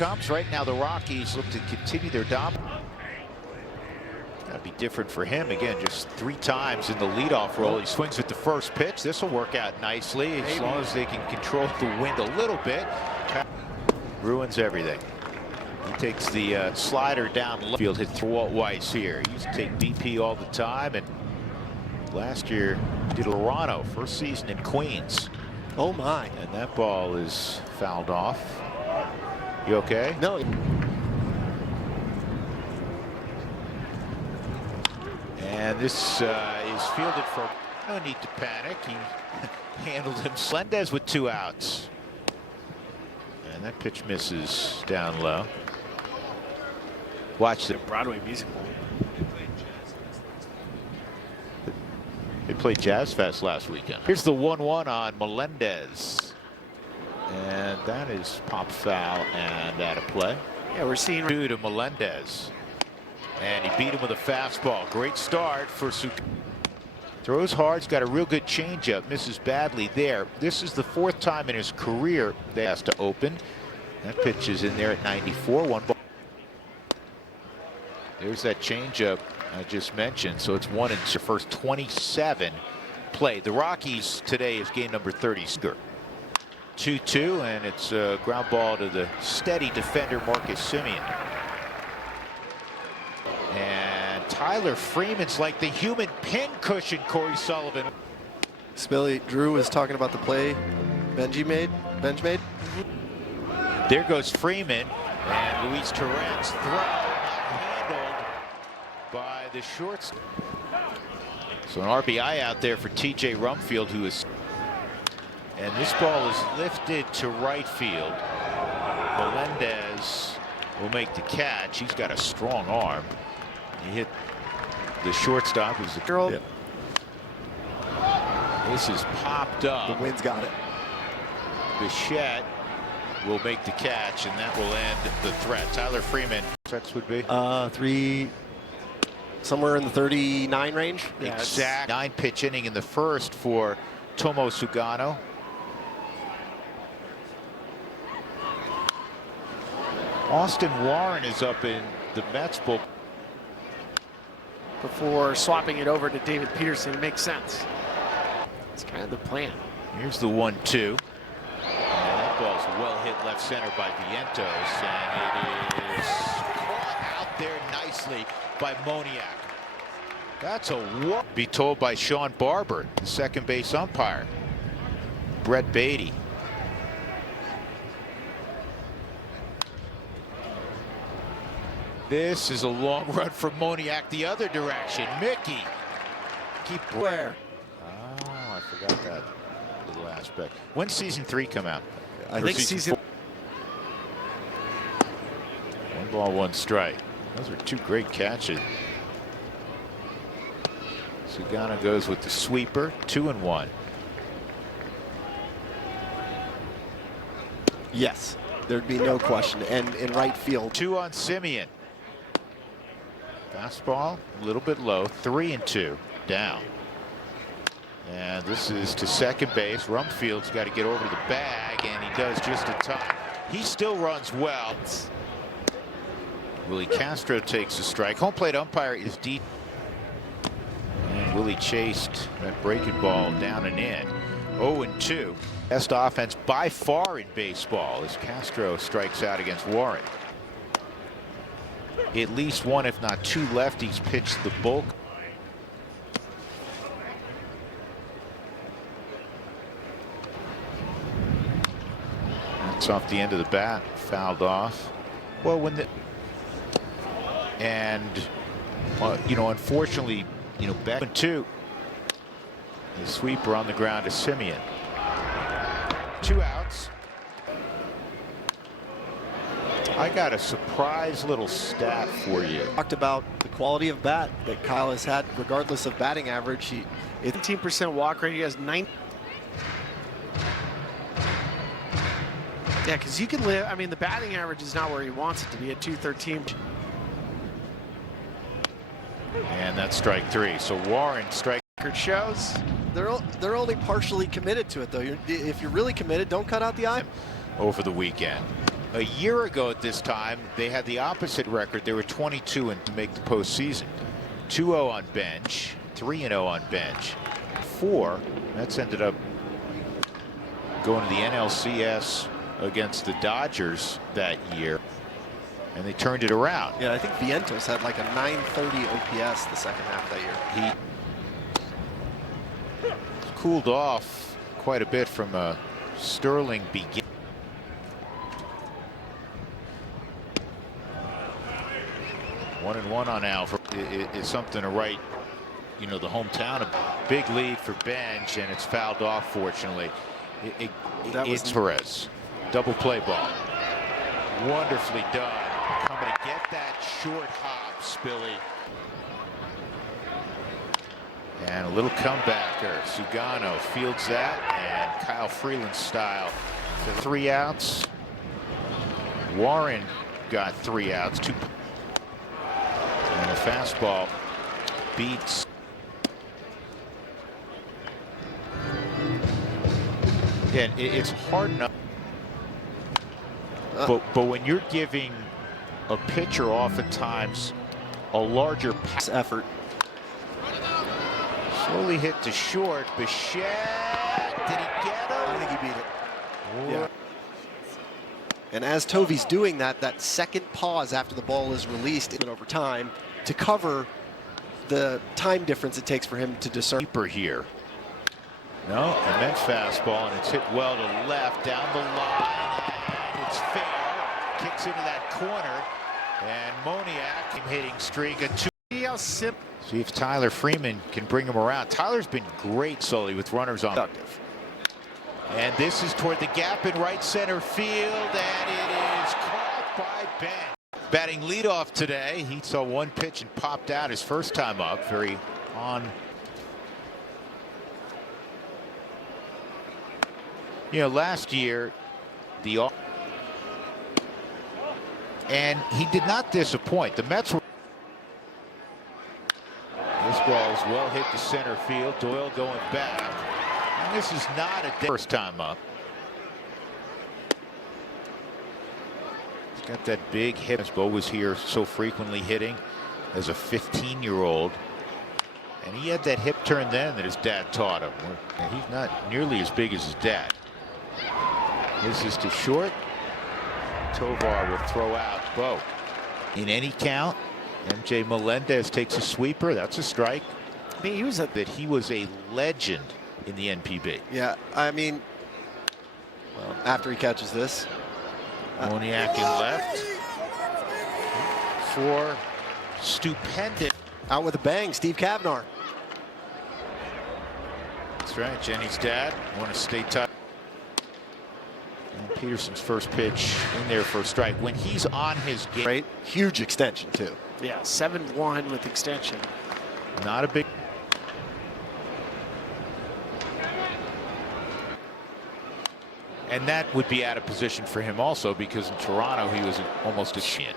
comes. Right now the Rockies look to continue their dominance. Got to be different for him. Again, just 3 times in the leadoff role. He swings with the first pitch. This will work out nicely as long as they can control the wind a little bit. Ruins everything. He takes the slider down left field, hit through Walt Weiss here. He used to take BP all the time, and last year he did Toronto, first season in Queens. Oh my. And that ball is fouled off. You okay? No. And this is fielded for. No need to panic. He handled him. Melendez with 2 outs. And that pitch misses down low. Watch the Broadway musical. They played Jazz Fest last weekend. Here's the 1-1 on Melendez. And that is pop foul and out of play. Yeah, we're seeing 2 to Melendez. And he beat him with a fastball. Great start for Suk. Throws hard. He's got a real good changeup. Misses badly there. This is the 4th time in his career that has to open. That pitch is in there at 94. 1 ball. There's that changeup I just mentioned. So it's 1 in your first 27 play. The Rockies today is game number 30. 2-2, and it's a ground ball to the steady defender Marcus Semien. And Tyler Freeman's like the human pincushion, Corey Sullivan. Spilly, Drew was talking about the play Benj made. There goes Freeman, and Luis Torrens throw not handled by the shortstop. So an RBI out there for TJ Rumfield, who is. And this ball is lifted to right field. Melendez will make the catch. He's got a strong arm. He hit the shortstop, who's the girl. Yep. This is popped up. The wind's got it. Bichette will make the catch, and that will end the threat. Tyler Freeman. Sex would be 3, somewhere in the 39 range. Yeah, exact 9-pitch inning in the first for Tomo Sugano. Austin Warren is up in the Mets bullpen. before swapping it over to David Peterson. Makes sense. It's kind of the plan. Here's the 1-2. And that ball's well hit left center by Vientos, and it is caught out there nicely by Moniak. That's a whoop. Be told by Sean Barber, the second base umpire. Brett Beatty. This is a long run from Moniak the other direction. Mickey. Keep where? Oh, I forgot that little aspect. When's season 3 come out? I think season 1 ball, 1 strike. Those are 2 great catches. Sugano goes with the sweeper. 2-1. Yes, there'd be no question. And in right field. 2 on Semien. Fastball a little bit low. 3-2 down. And this is to second base. Rumfield's got to get over to the bag, and he does just in time. He still runs well. Willie Castro takes a strike. Home plate umpire is deep. And Willie chased that breaking ball down and in. 0-2. Best offense by far in baseball as Castro strikes out against Warren. At least 1, if not 2 lefties pitched the bulk. That's off the end of the bat, fouled off. Well, when the you know, unfortunately, you know, back 2. The sweeper on the ground is Semien. 2 outs. I got a surprise little stat for you. Talked about the quality of bat that Kyle has had, regardless of batting average. He 18% walk rate. He has 9. Yeah, because you can live. I mean, the batting average is not where he wants it to be at 213. And that's strike 3. So Warren strike. Record shows they're only partially committed to it, though. If you're really committed, don't cut out the eye. Over the weekend. A year ago at this time, they had the opposite record. They were 22 and to make the postseason. 2-0 on bench, 3-0 on bench. 4, Mets ended up going to the NLCS against the Dodgers that year, and they turned it around. Yeah, I think Vientos had like a 930 OPS the second half that year. He cooled off quite a bit from a sterling beginning. 1-1 on Alfred. It's something to write, you know, the hometown. A big lead for Bench, and it's fouled off, fortunately. It's Perez. Double play ball. Wonderfully done. Coming to get that short hop, Spilly. And a little comebacker. Sugano fields that, and Kyle Freeland style. The 3 outs. Warren got 3 outs. 2. And the fastball beats. Again, it's hard enough. But when you're giving a pitcher oftentimes a larger pass Effort. slowly hit to short. Bichette, did he get him? I think he beat it. Yeah. And as Tovy's doing that, that second pause after the ball is released over time to cover the time difference it takes for him to discern. Keeper here. No, and then fastball, and it's hit well to left down the line. And it's fair. Kicks into that corner, and Moniak hitting streak at 2. See if Tyler Freeman can bring him around. Tyler's been great, Sully, with runners on. And this is toward the gap in right center field, and it is caught by Ben. Batting leadoff today. He saw one pitch and popped out his first time up. Very on. You know, last year, and he did not disappoint. The Mets were. This ball is well hit to center field. Doyle going back. And this is not a first time up. He's got that big hit. Bo was here so frequently hitting as a 15-year-old. And he had that hip turn then that his dad taught him. He's not nearly as big as his dad. This is to short. Tovar will throw out Bo. In any count, MJ Melendez takes a sweeper. That's a strike. I mean, he was a legend in the NPB. Yeah, I mean, well, after he catches this. Moniak in left. For stupendous. Out with a bang, Steve Kavnar. That's right, Jenny's dad won a state title. And Peterson's first pitch in there for a strike. When he's on his game. Great, huge extension too. Yeah, 7-1 with extension. Not a big. And that would be out of position for him also, because in Toronto he was almost a shin.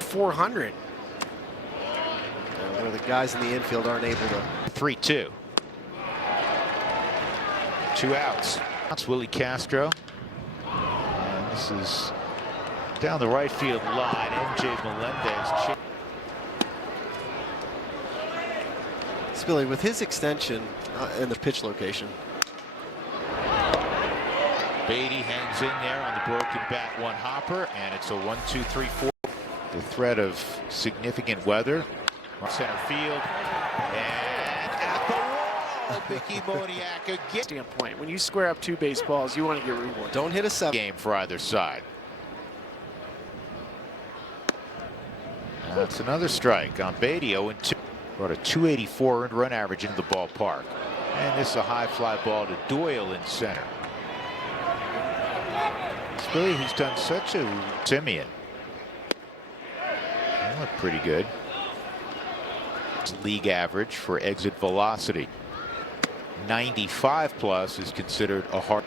400. Where the guys in the infield aren't able to. 3-2. 2 outs. That's Willie Castro. And this is down the right field line. MJ Melendez. Spilly with his extension in the pitch location. Beatty hangs in there on the broken bat, 1 hopper, and it's a 1-2-3-4. The threat of significant weather. Center field, and at the wall, Mickey Moniak again. Standpoint, when you square up 2 baseballs, you want to get rewarded. Don't hit a 7. Game for either side. That's another strike on Beatty. 0-2. Brought a 284 earned run average into the ballpark. And this is a high fly ball to Doyle in center. Spilly, he's done such a Simeon. That looked pretty good. League average for exit velocity. 95 plus is considered a hard.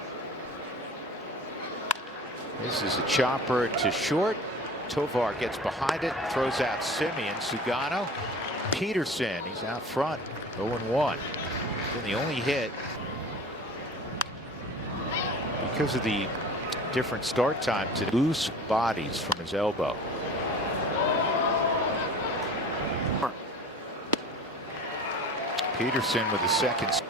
This is a chopper to short. Tovar gets behind it, throws out Simeon. Sugano. Peterson, he's out front. 0-1. Then the only hit because of the different start time to loose bodies from his elbow. Peterson with the second.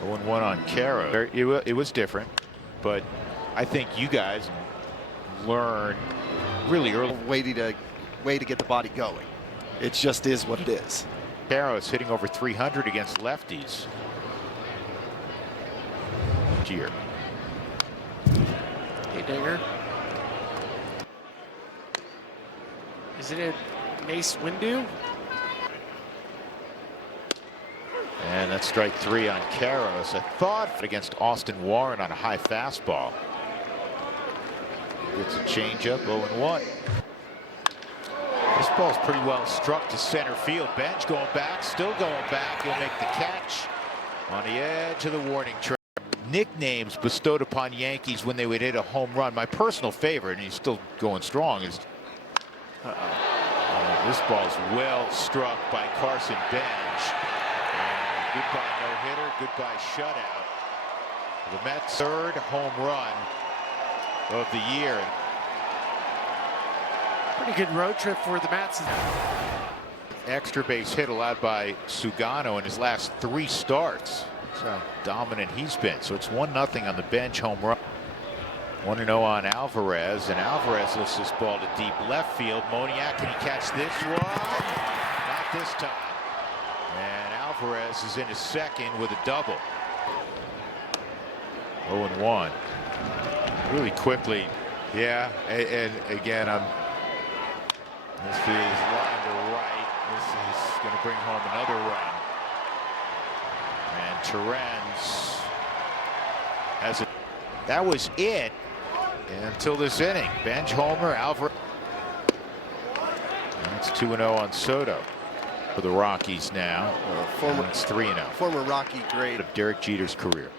0-1 on Caro. It was different, but I think you guys learn really early. Way to get the body going. It just is what it is. Caro is hitting over 300 against lefties. Year. Hey, Dinger. Is it a Mace Windu? And that's strike 3 on Caros. I thought against Austin Warren on a high fastball. Gets a changeup, 0-1. This ball's pretty well struck to center field. Bench going back, still going back. He'll make the catch on the edge of the warning track. Nicknames bestowed upon Yankees when they would hit a home run. My personal favorite, and he's still going strong, is this ball's well struck by Carson Bench. And goodbye no-hitter, goodbye shutout. The Mets' third home run of the year. Pretty good road trip for the Mets. Extra base hit allowed by Sugano in his last 3 starts. That's how dominant he's been. So it's 1-0 on the bench home run. 1-0 on Alvarez, and Alvarez lifts this ball to deep left field. Moniak, can he catch this one? Not this time. And Alvarez is in his second with a double. 0-1. Really quickly. Yeah, and again, this is line to right. This is going to bring home another run. And Terrence has it. That was it until this inning. Bench homer, Alvarez. That's 2-0 on Soto for the Rockies now. It's 3-0. Former Rocky great of Derek Jeter's career.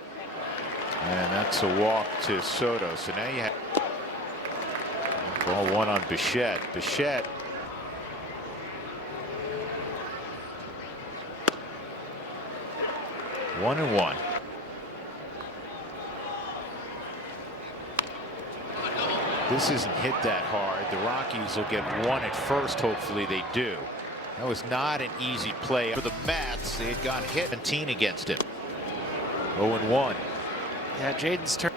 And that's a walk to Soto. So now you have ball 1 on Bichette. Bichette. One and 1. This isn't hit that hard. The Rockies will get 1 at first. Hopefully they do. That was not an easy play for the Mets. They had gone hit 17 against him. 0-1. Yeah, Jaden's turn.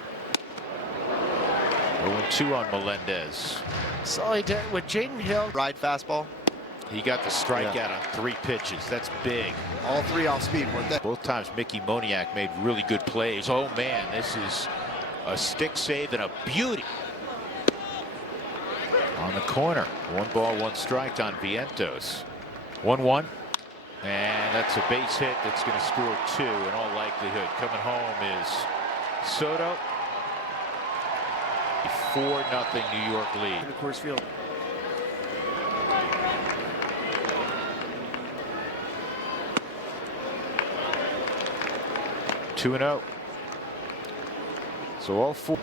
0-2 on Melendez. So he did with Jaden Hill. ride fastball. He got the strikeout on 3 pitches. That's big. All 3 off speed, weren't they? Both times Mickey Moniak made really good plays. Oh man, this is a stick save and a beauty. On the corner. 1 ball, 1 strike on Vientos. 1-1. And that's a base hit that's going to score 2 in all likelihood. Coming home is Soto. 4-0 New York lead. In the Coors Field. Two 2-0. So all 4.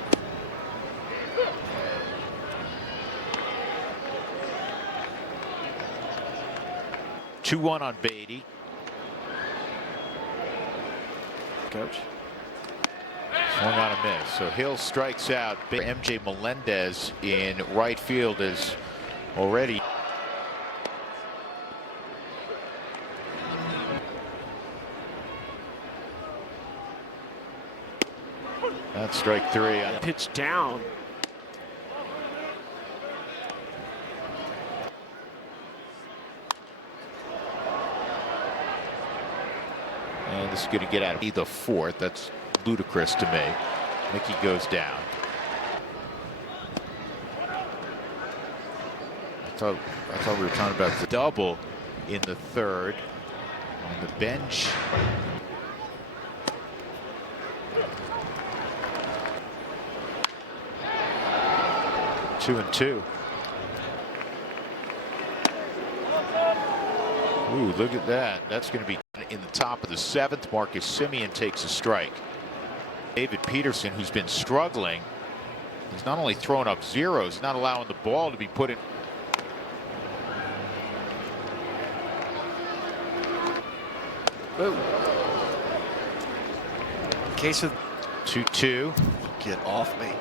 Two 2-1 on Beatty. Coach. Swung on a miss. So Hill strikes out. MJ Melendez in right field is already. That's strike 3 on Pitch down. And this is going to get out of the 4th. That's ludicrous to me. Mickey goes down. I thought we were talking about the double in the 3rd on the bench. Two and 2. Ooh, look at that. That's going to be in the top of the 7th. Marcus Semien takes a strike. David Peterson, who's been struggling, he's not only throwing up zeros, he's not allowing the ball to be put in. Ooh. Case of 2-2. Get off me.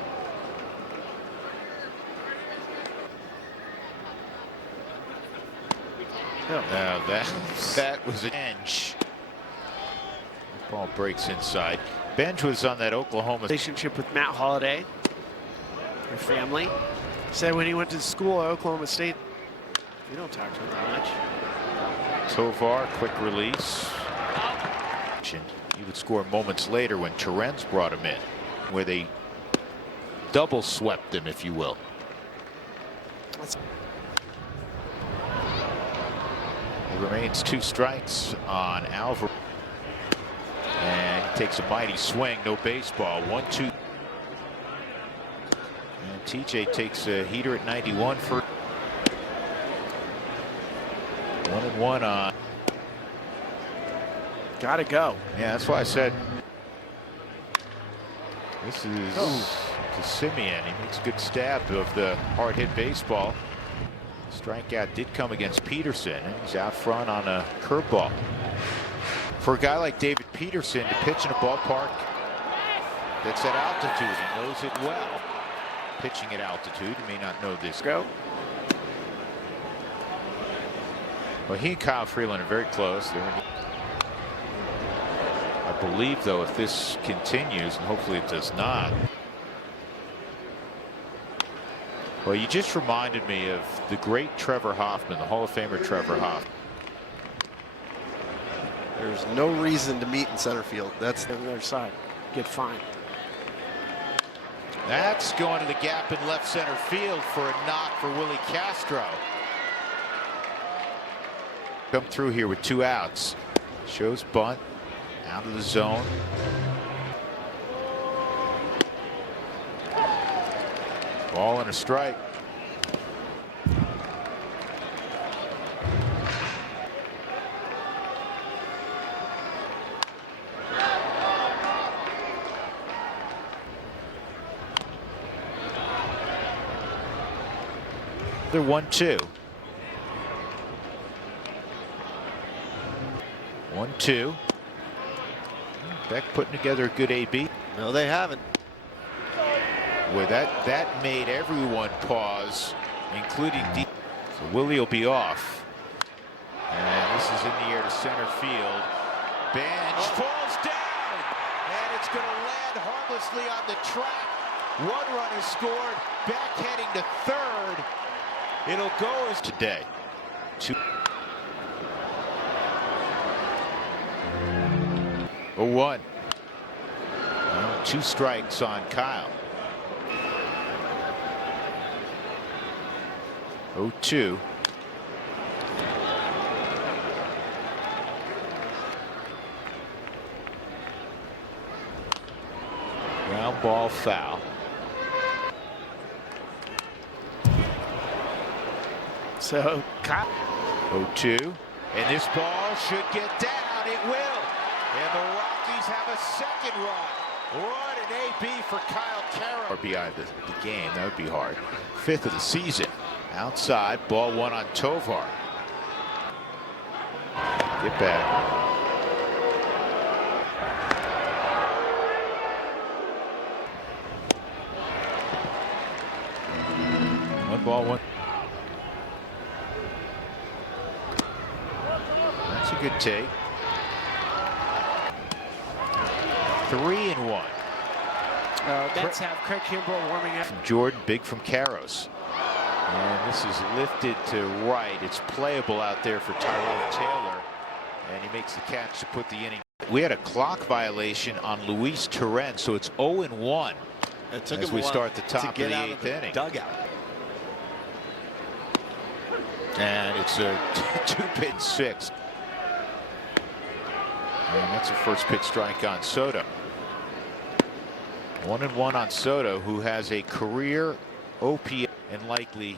That was an inch. Ball breaks inside. Benj was on that Oklahoma relationship with Matt Holliday, their family. Said when he went to school at Oklahoma State, you don't talk to him that much. Tovar, quick release. He would score moments later when Terrence brought him in, where they double swept him, if you will. It remains 2 strikes on Alvarez. And he takes a mighty swing, no baseball. 1-2. And TJ takes a heater at 91 for 1-1 on. Gotta go. Yeah, that's why I said this is to Simeon. He makes a good stab of the hard hit baseball. Strikeout did come against Peterson, and he's out front on a curveball. For a guy like David Peterson to pitch in a ballpark that's at altitude, he knows it well. Pitching at altitude, you may not know this. Go. Well, he and Kyle Freeland are very close. I believe, though, if this continues, and hopefully it does not. Well, you just reminded me of the great Trevor Hoffman, the Hall of Famer Trevor Hoffman. There's no reason to meet in center field. That's on the other side. Get fined. That's going to the gap in left center field for a knock for Willie Castro. Come through here with 2 outs. Shows bunt out of the zone. Ball and a strike. They're 1-2. 1-2. Beck putting together a good AB. no, they haven't. Boy, that made everyone pause, including D. So Willie will be off. And this is in the air to center field. Bench falls down, and it's going to land harmlessly on the track. 1 run is scored. Back heading to third. It'll go as today. 0-1. 2 strikes on Kyle. 0-2. Ground ball foul. So Kyle. 0-2. And this ball should get down. It will. And the Rockies have a second run. What an AB for Kyle Carroll. RBI the game. That would be hard. 5th of the season. Outside. Ball 1 on Tovar. Get back. 1 ball, 1. That's a good take. 3-1. Mets have Craig Kimbrell warming up. From Jordan, big from Karros. And this is lifted to right. It's playable out there for Tyrone Taylor. And he makes the catch to put the inning. We had a clock violation on Luis Terrence, so it's 0-1 as we start the top of the 8th inning. Dugout. And it's a 2-pitch 6th. And that's a first pitch strike on Soto. 1-1 on Soto, who has a career OPS and likely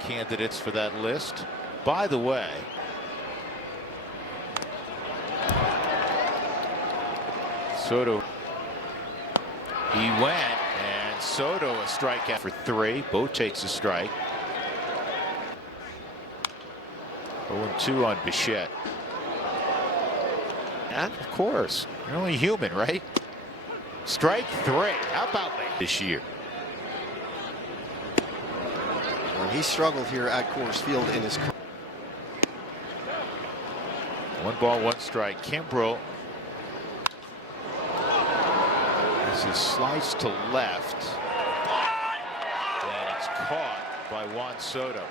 candidates for that list. By the way, Soto, he went, and Soto a strikeout for 3. Bo takes a strike. 0-2 on Bichette. Yeah? Of course. You're only human, right? Strike 3. How about that this year? Well, he struggled here at Coors Field in his career. 1 ball, 1 strike. Kimbrel. This is sliced to left. And it's caught by Juan Soto.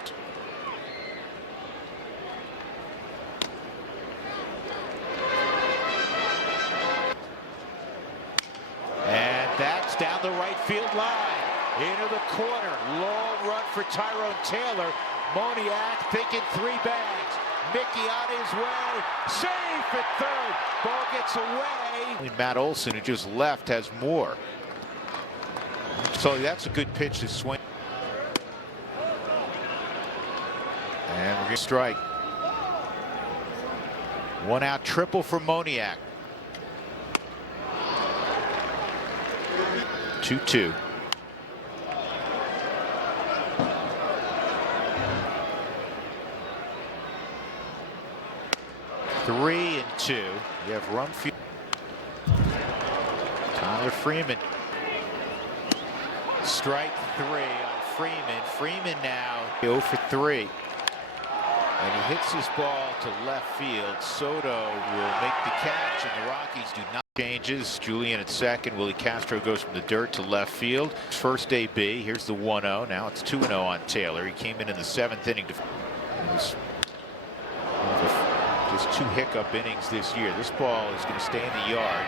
And that's down the right field line. Into the corner. Long run for Tyrone Taylor. Moniak thinking 3 bags. Mickey on his way. Safe at third. Ball gets away. Matt Olson, who just left, has more. So that's a good pitch to swing. And we're going to strike. 1 out triple for Moniak. 2-2. Three and 2. You have run field. Tyler Freeman. Strike 3 on Freeman. Freeman now 0 for 3. And he hits his ball to left field. Soto will make the catch, and the Rockies do not. Changes. Julian at second. Willie Castro goes from the dirt to left field. First AB. Here's the 1-0. Now it's 2-0 on Taylor. He came in the 7th inning. Just 2 hiccup innings this year. This ball is going to stay in the yard.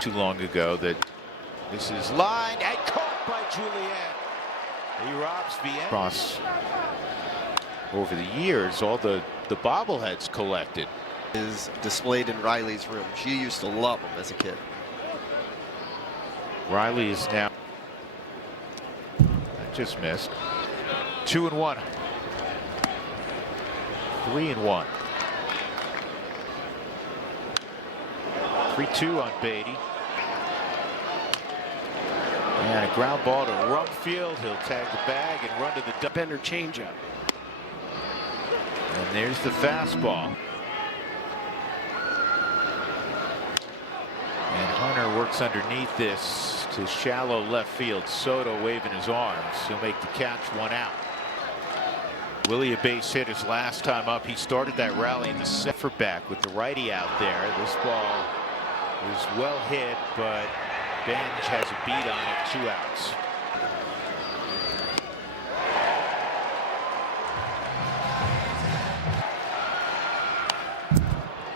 Too long ago that this is lined and caught by Julian. He robs Vienna. Cross over the years, all the bobbleheads collected Is displayed in Riley's room. She used to love him as a kid. Riley is now. I just missed. 2-1. 3-1. 3-2 on Beatty. And a ground ball to Rumfield. He'll tag the bag and run to the Bender changeup. And there's the fastball. And Hunter works underneath this to shallow left field. Soto waving his arms. He'll make the catch, 1 out. Willie, a base hit his last time up. He started that rally in the set for back with the righty out there. This ball is well hit, but Benj has a beat on it, 2 outs.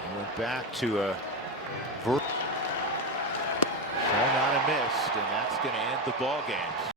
He went back to a swing on and missed, and that's going to end the ball game.